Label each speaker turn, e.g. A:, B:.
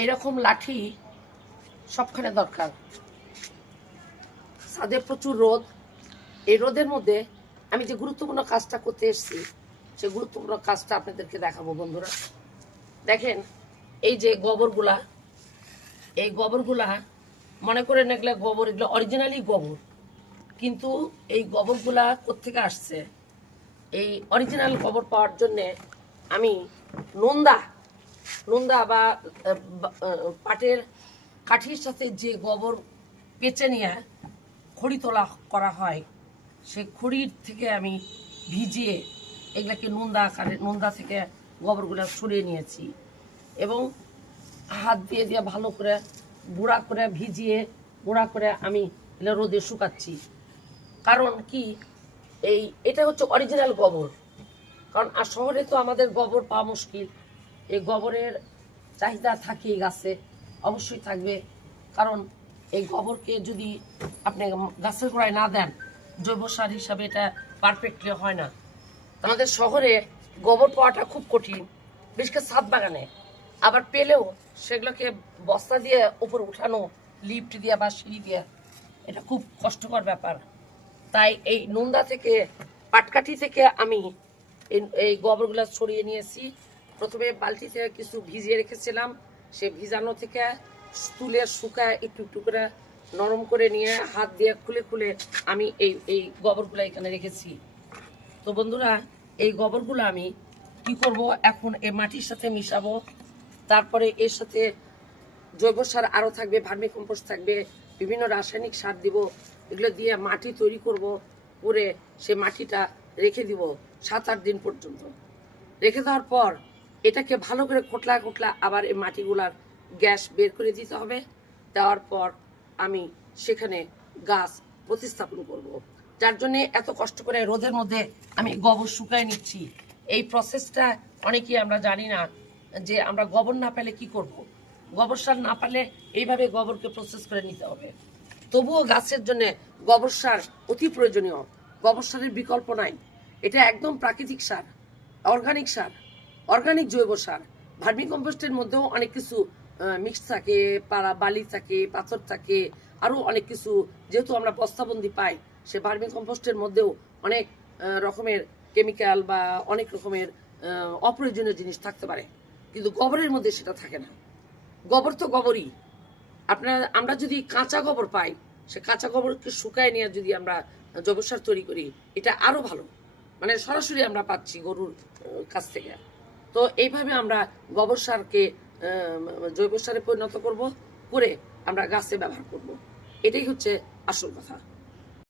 A: এইরকম লাঠি সবখানে দরকার। ছাদে প্রচুর রোদ। এই রোদের মধ্যে আমি যে গুরুত্বপূর্ণ কাজটা করতে এসেছি, সেই গুরুত্বপূর্ণ কাজটা আপনাদেরকে দেখাবো বন্ধুরা। দেখেন, এই যে গোবরগুলা, এই গোবরগুলা মনে করে এগুলো গোবর, এগুলো অরিজিনালি গোবর। কিন্তু এই গোবরগুলা কোত্থেকে আসছে? এই অরিজিনাল গোবর পাওয়ার জন্যে আমি নন্দা নন্দা বা পাটের কাঠির সাথে যে গোবর পেঁচে নিয়ে খড়ি তোলা করা হয় সেই খড়ির থেকে আমি ভিজিয়ে এগুলাকে নোন্দা আকারে, নোন্দা থেকে গোবরগুলো সরিয়ে নিয়েছি এবং হাত দিয়ে দিয়ে ভালো করে গুঁড়া করে ভিজিয়ে, গুঁড়া করে আমি রোদে শুকাচ্ছি। কারণ কি? এই, এটা হচ্ছে অরিজিনাল গোবর। কারণ আর শহরে তো আমাদের গোবর পাওয়া মুশকিল। এই গোবরের চাহিদা থাকে গাছে, অবশ্যই থাকবে। কারণ এই গোবরকে যদি আপনি গাছের গোড়ায় না দেন, জৈব সার হিসাবে এটা পারফেক্টলি হয় না। আমাদের শহরে গোবর পাওয়াটা খুব কঠিন, বিশেষ করে ছাদ বাগানে। আবার পেলেও সেগুলোকে বস্তা দিয়ে উপর উঠানো লিফট দিয়ে বা সিঁড়ি দিয়ে, এটা খুব কষ্টকর ব্যাপার। তাই এই নোন্দা থেকে, পাটকাঠি থেকে আমি এই গোবরগুলো ছড়িয়ে নিয়েছি। প্রথমে বালতিতে কিছু ভিজিয়ে রেখেছিলাম। সে ভিজানো থেকে তুলে শুকায় একটু একটু করে নরম করে নিয়ে হাত দিয়ে খুলে খুলে আমি এই এই গোবরগুলো এখানে রেখেছি। তো বন্ধুরা, এই গোবরগুলো আমি কি করব? এখন এই মাটির সাথে মিশাবো। তারপরে এর সাথে জৈব সার আরও থাকবে ভার্মি কম্পোস্ট থাকবে, বিভিন্ন রাসায়নিক সার দিব। এগুলো দিয়ে মাটি তৈরি করব, করে সে মাটিটা রেখে দিব সাত আট দিন পর্যন্ত। রেখে দেওয়ার পর এটাকে ভালো করে কোটলা কোটলা আবার এই মাটিগুলার গ্যাস বের করে দিতে হবে। দেওয়ার পর আমি সেখানে গাছ প্রতিস্থাপন করব। যার জন্যে এত কষ্ট করে রোদের মধ্যে আমি গোবর শুকায় নিচ্ছি। এই প্রসেসটা অনেকেই আমরা জানি না যে আমরা গোবর না পেলে কি করব। গোবর সার না পারলে এইভাবে গোবরকে প্রসেস করে নিতে হবে। তবুও গাছের জন্য গোবর সার অতি প্রয়োজনীয়। গোবর সারের বিকল্প নাই। এটা একদম প্রাকৃতিক সার অর্গানিক সার। অর্গানিক জৈব সার। ভার্মি কম্পোস্টের মধ্যেও অনেক কিছু মিক্স থাকে, পাড়া বালি থাকে, পাথর থাকে, আরও অনেক কিছু। যেহেতু আমরা বস্তাবন্দি পাই, সে ভার্মি কম্পোস্টের মধ্যেও অনেক রকমের কেমিক্যাল বা অনেক রকমের অপ্রয়োজনীয় জিনিস থাকতে পারে। কিন্তু গোবরের মধ্যে সেটা থাকে না। গোবর তো গোবরই। আপনার, আমরা যদি কাঁচা গোবর পাই, সে কাঁচা গোবরকে শুকায় নিয়ে যদি আমরা জৈব সার তৈরি করি, এটা আরও ভালো। মানে সরাসরি আমরা পাচ্ছি গরুর কাছ থেকে। তো এইভাবে আমরা গোবর সারকে জৈব সারে পরিণত করব, করে আমরা গাছে ব্যবহার করব। এটাই হচ্ছে আসল কথা।